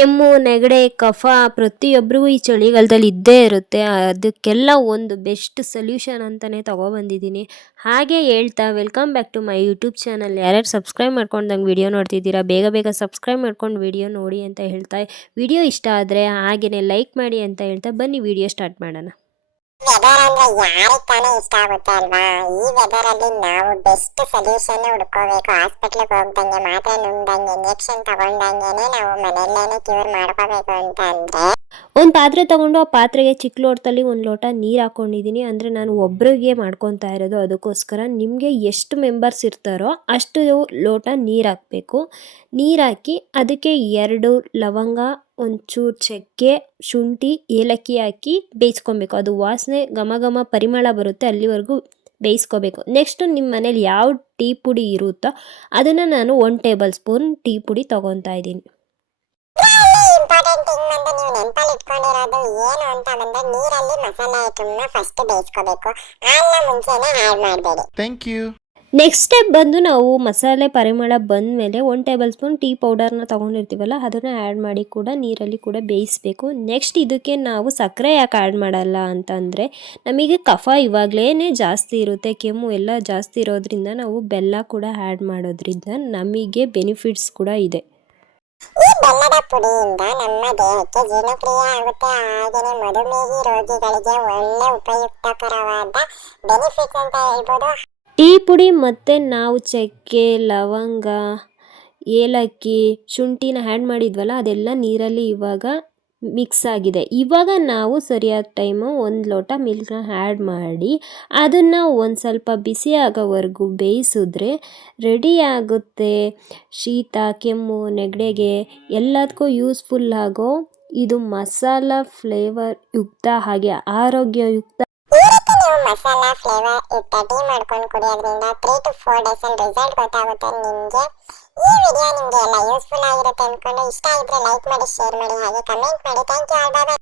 ಕೆಮ್ಮು, ನೆಗಡೆ, ಕಫ ಪ್ರತಿಯೊಬ್ಬರಿಗೂ ಈ ಚಳಿಗಾಲದಲ್ಲಿ ಇದ್ದೇ ಇರುತ್ತೆ. ಅದಕ್ಕೆಲ್ಲ ಒಂದು ಬೆಸ್ಟ್ ಸೊಲ್ಯೂಷನ್ ಅಂತಲೇ ತೊಗೊಬಂದಿದ್ದೀನಿ. ಹಾಗೆ ಹೇಳ್ತಾ, welcome back to my YouTube channel. ಯಾರ್ಯಾರು ಸಬ್ಸ್ಕ್ರೈಬ್ ಮಾಡ್ಕೊಂಡಂಗೆ ವಿಡಿಯೋ ನೋಡ್ತಿದ್ದೀರಾ, ಬೇಗ ಬೇಗ ಸಬ್ಸ್ಕ್ರೈಬ್ ಮಾಡ್ಕೊಂಡು ವಿಡಿಯೋ ನೋಡಿ ಅಂತ ಹೇಳ್ತಾ. ವಿಡಿಯೋ ಇಷ್ಟ ಆದರೆ ಹಾಗೆಯೇ ಲೈಕ್ ಮಾಡಿ ಅಂತ ಹೇಳ್ತಾ. ಬನ್ನಿ, ವಿಡಿಯೋ ಸ್ಟಾರ್ಟ್ ಮಾಡೋಣ. ವೆದರ್ ಅಂದ್ರೆ ಯಾರಿಗ್ ಇಷ್ಟ ಆಗುತ್ತೆ ಅಲ್ವಾ? ಈ ವೆದರ್ ಅಲ್ಲಿ ನಾವು ಬೆಸ್ಟ್ ಸೊಲ್ಯೂಷನ್ ಹುಡ್ಕೋಬೇಕು. ಹಾಸ್ಪಿಟ್ಲಿಗೆ ಹೋಗ್ದಂಗೆ ಮಾತ್ರೆ ನುಂಗ್ದಂಗೆ ಇಂಜೆಕ್ಷನ್ ತಗೊಂಡಂಗೆನೆ ನಾವು ಮನೆಯಲ್ಲೇನೆ ಕ್ಯೂರ್ ಮಾಡ್ಕೋಬೇಕು ಅಂತ ಅಂದ್ರೆ ಒಂದು ಪಾತ್ರೆ ತೊಗೊಂಡು ಆ ಪಾತ್ರೆಗೆ ಚಿಕ್ಕ ಲೋಟದಲ್ಲಿ ಒಂದು ಲೋಟ ನೀರು ಹಾಕ್ಕೊಂಡಿದ್ದೀನಿ ಅಂದರೆ ನಾನು ಒಬ್ಬರಿಗೆ ಮಾಡ್ಕೊತಾ ಇರೋದು ಅದಕ್ಕೋಸ್ಕರ. ನಿಮಗೆ ಎಷ್ಟು ಮೆಂಬರ್ಸ್ ಇರ್ತಾರೋ ಅಷ್ಟು ಲೋಟ ನೀರು ಹಾಕಬೇಕು. ನೀರು ಹಾಕಿ ಅದಕ್ಕೆ ಎರಡು ಲವಂಗ, ಒಂಚೂರು ಚಕ್ಕೆ, ಶುಂಠಿ, ಏಲಕ್ಕಿ ಹಾಕಿ ಬೇಯಿಸ್ಕೊಬೇಕು. ಅದು ವಾಸನೆ ಘಮ ಘಮ ಪರಿಮಳ ಬರುತ್ತೆ, ಅಲ್ಲಿವರೆಗೂ ಬೇಯಿಸ್ಕೋಬೇಕು. ನೆಕ್ಸ್ಟು ನಿಮ್ಮ ಮನೇಲಿ ಯಾವ ಟೀ ಪುಡಿ ಇರುತ್ತೋ ಅದನ್ನು ನಾನು ಒನ್ ಟೇಬಲ್ ಸ್ಪೂನ್ ಟೀ ಪುಡಿ ತೊಗೊತಾ ಇದ್ದೀನಿ. ಇಂಪಾರ್ಟೆಂಟ್ ಥಿಂಗ್ ಬಂದು ನೀವು ನೆನಪಲ್ಲಿ ಇಟ್ಕೊಂಡಿರೋದು ಏನು ಅಂತ ಬಂದ್ರೆ ನೀರಲ್ಲಿ ಮಸಾಲೆ ಐಟಮ್ನ ಫಸ್ಟ್ ಬೇಯಿಸ್ಕೋಬೇಕು. ಹಾಲ್ನ ಮುಂಚೆನೆ ಆಡ್ ಮಾಡಬೇಡಿ. Thank you. ನೆಕ್ಸ್ಟ್ ಸ್ಟೆಪ್ ಬಂದು ನಾವು ಮಸಾಲೆ ಪರಿಮಳ ಬಂದ ಮೇಲೆ ಒನ್ ಟೇಬಲ್ ಸ್ಪೂನ್ ಟೀ ಪೌಡರ್ನ ತೊಗೊಂಡಿರ್ತೀವಲ್ಲ ಅದನ್ನು ಆ್ಯಡ್ ಮಾಡಿ ಕೂಡ ನೀರಲ್ಲಿ ಕೂಡ ಬೇಯಿಸಬೇಕು. ನೆಕ್ಸ್ಟ್ ಇದಕ್ಕೆ ನಾವು ಸಕ್ಕರೆ ಯಾಕೆ ಆ್ಯಡ್ ಮಾಡಲ್ಲ ಅಂತಂದರೆ ನಮಗೆ ಕಫ ಇವಾಗಲೇ ಜಾಸ್ತಿ ಇರುತ್ತೆ ಕೆಮ್ಮು ಎಲ್ಲ ಜಾಸ್ತಿ ಇರೋದ್ರಿಂದ ನಾವು ಬೆಲ್ಲ ಕೂಡ ಆ್ಯಡ್ ಮಾಡೋದ್ರಿಂದ ನಮಗೆ ಬೆನಿಫಿಟ್ಸ್ ಕೂಡ ಇದೆ. ಈ ಬೆಲ್ಲದ ಪುಡಿಯಿಂದ ನಮ್ಮ ದೇಹಕ್ಕೆ ಜೀರ್ಣಕ್ರಿಯೆ ಆಗುತ್ತೆ. ಹಾಗೆಯೇ ಮಧುಮೇಹಿ ರೋಗಿಗಳಿಗೆ ಒಳ್ಳೆ ಉಪಯುಕ್ತಕರವಾದ ಬೆನಿಫಿಟ್ಸ್ ಅಂತ ಹೇಳ್ಬೋದು. ಟೀ ಪುಡಿ ಮತ್ತು ನಾವು ಚಕ್ಕೆ, ಲವಂಗ, ಏಲಕ್ಕಿ, ಶುಂಠಿನ ಆ್ಯಡ್ ಮಾಡಿದ್ವಲ್ಲ, ಅದೆಲ್ಲ ನೀರಲ್ಲಿ ಇವಾಗ ಮಿಕ್ಸ್ ಆಗಿದೆ. ಇವಾಗ ನಾವು ಸರಿಯಾದ ಟೈಮು ಒಂದು ಲೋಟ ಮಿಲ್ಕ್ನ ಆ್ಯಡ್ ಮಾಡಿ ಅದನ್ನು ಒಂದು ಸ್ವಲ್ಪ ಬಿಸಿ ಆಗೋವರೆಗೂ ಬೇಯಿಸಿದ್ರೆ ರೆಡಿ ಆಗುತ್ತೆ. ಶೀತ, ಕೆಮ್ಮು, ನೆಗಡೆಗೆ ಎಲ್ಲದಕ್ಕೂ ಯೂಸ್ಫುಲ್ ಆಗೋ ಇದು ಮಸಾಲ ಫ್ಲೇವರ್ ಯುಕ್ತ ಹಾಗೆ ಆರೋಗ್ಯಯುಕ್ತ ಮಸಾಲಾ ಫ್ಲೇವರ್ ಇಟ್ಟ ಟೀ ಮಾಡ್ಕೊಂಡು ಕುಡಿಯೋದ್ರಿಂದ ತ್ರೀ ಟು ಫೋರ್ ಅಲ್ಲಿ ರಿಸಲ್ಟ್ ಗೊತ್ತಾಗುತ್ತೆ ನಿಮಗೆ. ಈ ವಿಡಿಯೋ ನಿಮಗೆ ಎಲ್ಲ ಯೂಸ್ಫುಲ್ ಆಗಿರುತ್ತೆ ಅಂದ್ಕೊಂಡು ಇಷ್ಟ ಆಗಿದ್ರೆ ಲೈಕ್ ಮಾಡಿ ಶೇರ್ ಮಾಡಿ, ಹಾಗೆ ಕಮೆಂಟ್ ಮಾಡಿ. Thank you all bye